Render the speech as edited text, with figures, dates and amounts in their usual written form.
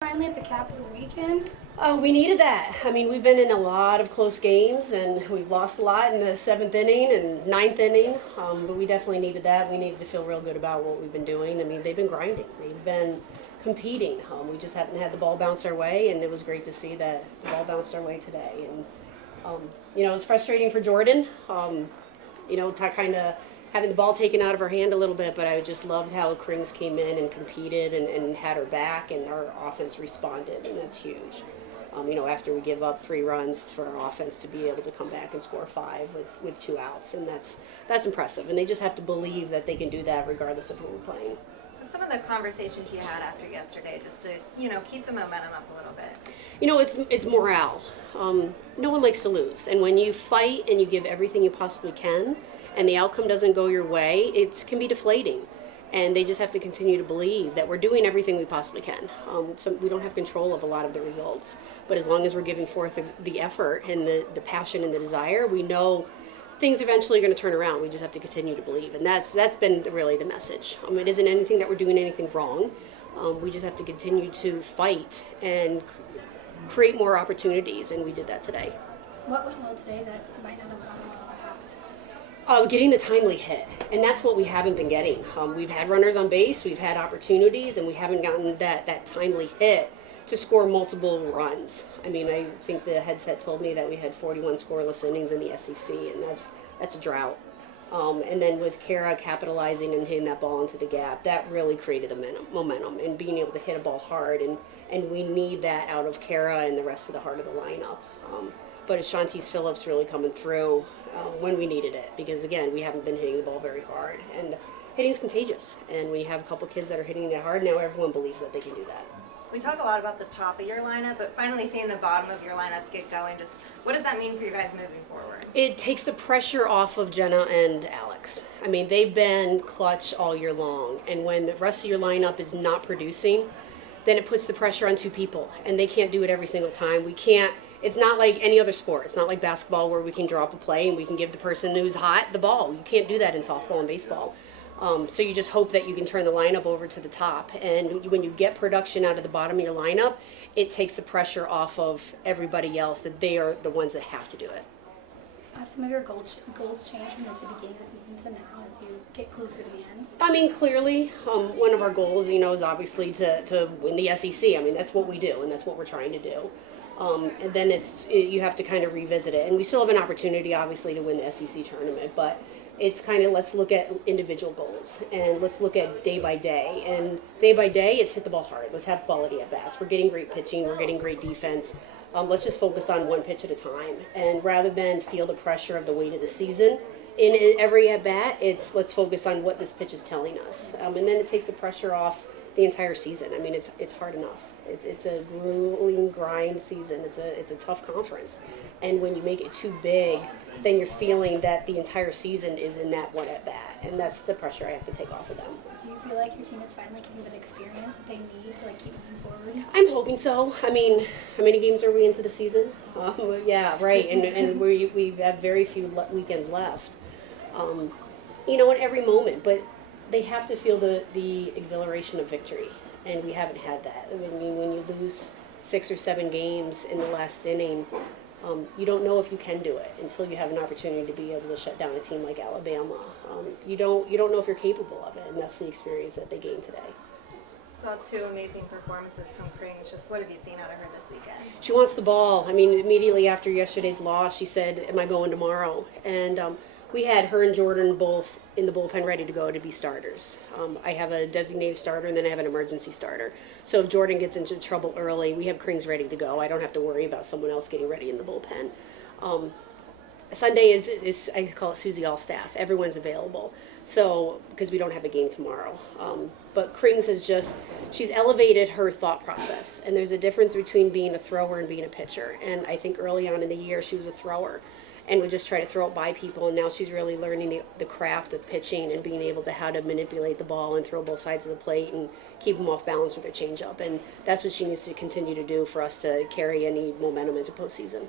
Finally at the cap of the weekend. Oh, we needed that. I mean, we've been in a lot of close games, and we've lost a lot in the seventh inning and ninth inning. But we definitely needed that. We needed to feel real good about what we've been doing. I mean, they've been grinding. They've been competing. We just haven't had the ball bounce our way, and it was great to see that the ball bounced our way today. And it was frustrating for Jordan. Kind of having the ball taken out of her hand a little bit, but I just loved how Krings came in and competed and had her back, and our offense responded, and that's huge. After we give up 3 runs for our offense to be able to come back and score 5 with 2 outs, and that's impressive. And they just have to believe that they can do that regardless of who we're playing. Some of the conversations you had after yesterday, just to keep the momentum up a little bit. It's morale. No one likes to lose, and when you fight and you give everything you possibly can, and the outcome doesn't go your way, it can be deflating. And they just have to continue to believe that we're doing everything we possibly can. So we don't have control of a lot of the results, but as long as we're giving forth the effort and the passion and the desire, we know things eventually are going to turn around. We just have to continue to believe, and that's been really the message. It isn't anything that we're doing anything wrong. We just have to continue to fight and create more opportunities, and we did that today. What went well today that might not have gone well in the past? Getting the timely hit, and that's what we haven't been getting. We've had runners on base, we've had opportunities, and we haven't gotten that timely hit to score multiple runs. I mean, I think the headset told me that we had 41 scoreless innings in the SEC, and that's a drought. And then with Kara capitalizing and hitting that ball into the gap, that really created the momentum and being able to hit a ball hard, and we need that out of Kara and the rest of the heart of the lineup. But it's Shantice Phillips really coming through when we needed it, because again, we haven't been hitting the ball very hard, and hitting's contagious, and we have a couple kids that are hitting it hard. Now everyone believes that they can do that. We talk a lot about the top of your lineup, but finally seeing the bottom of your lineup get going, just what does that mean for you guys moving forward? It takes the pressure off of Jenna and Alex. I mean, they've been clutch all year long, and when the rest of your lineup is not producing, then it puts the pressure on 2 people, and they can't do it every single time. We can't. It's not like any other sport. It's not like basketball where we can drop a play and we can give the person who's hot the ball. You can't do that in softball and baseball. So you just hope that you can turn the lineup over to the top. And when you get production out of the bottom of your lineup, it takes the pressure off of everybody else, that they are the ones that have to do it. Have some of your goals changed from the beginning of the season to now as you get closer to the end? I mean, clearly, one of our goals, is obviously to win the SEC. I mean, that's what we do, and that's what we're trying to do. And then you have to kind of revisit it. And we still have an opportunity, obviously, to win the SEC tournament, but it's kind of, let's look at individual goals, and let's look at day by day. And day by day, it's hit the ball hard. Let's have quality at bats. We're getting great pitching. We're getting great defense. Let's just focus on one pitch at a time. And rather than feel the pressure of the weight of the season, in every at bat, let's focus on what this pitch is telling us. And then it takes the pressure off the entire season. I mean, it's hard enough. It's a grueling grind season. It's a tough conference, and when you make it too big, then you're feeling that the entire season is in that one at bat, and that's the pressure I have to take off of them. Do you feel like your team is finally getting the experience that they need to keep moving forward? I'm hoping so. I mean, how many games are we into the season? Yeah, right, and we have very few weekends left. In every moment, but they have to feel the exhilaration of victory. And we haven't had that. I mean, when you lose 6 or 7 games in the last inning, you don't know if you can do it until you have an opportunity to be able to shut down a team like Alabama. You don't know if you're capable of it, and that's the experience that they gained today. Saw 2 amazing performances from Krings. Just what have you seen out of her this weekend? She wants the ball. I mean, immediately after yesterday's loss, she said, "Am I going tomorrow?" And we had her and Jordan both in the bullpen ready to go to be starters. I have a designated starter, and then I have an emergency starter. So if Jordan gets into trouble early, we have Krings ready to go. I don't have to worry about someone else getting ready in the bullpen. Sunday is I call it Susie All Staff. Everyone's available. So because we don't have a game tomorrow. But Krings she's elevated her thought process. And there's a difference between being a thrower and being a pitcher. And I think early on in the year she was a thrower and would just try to throw it by people. And now she's really learning the craft of pitching and being able to how to manipulate the ball and throw both sides of the plate and keep them off balance with her changeup. And that's what she needs to continue to do for us to carry any momentum into postseason.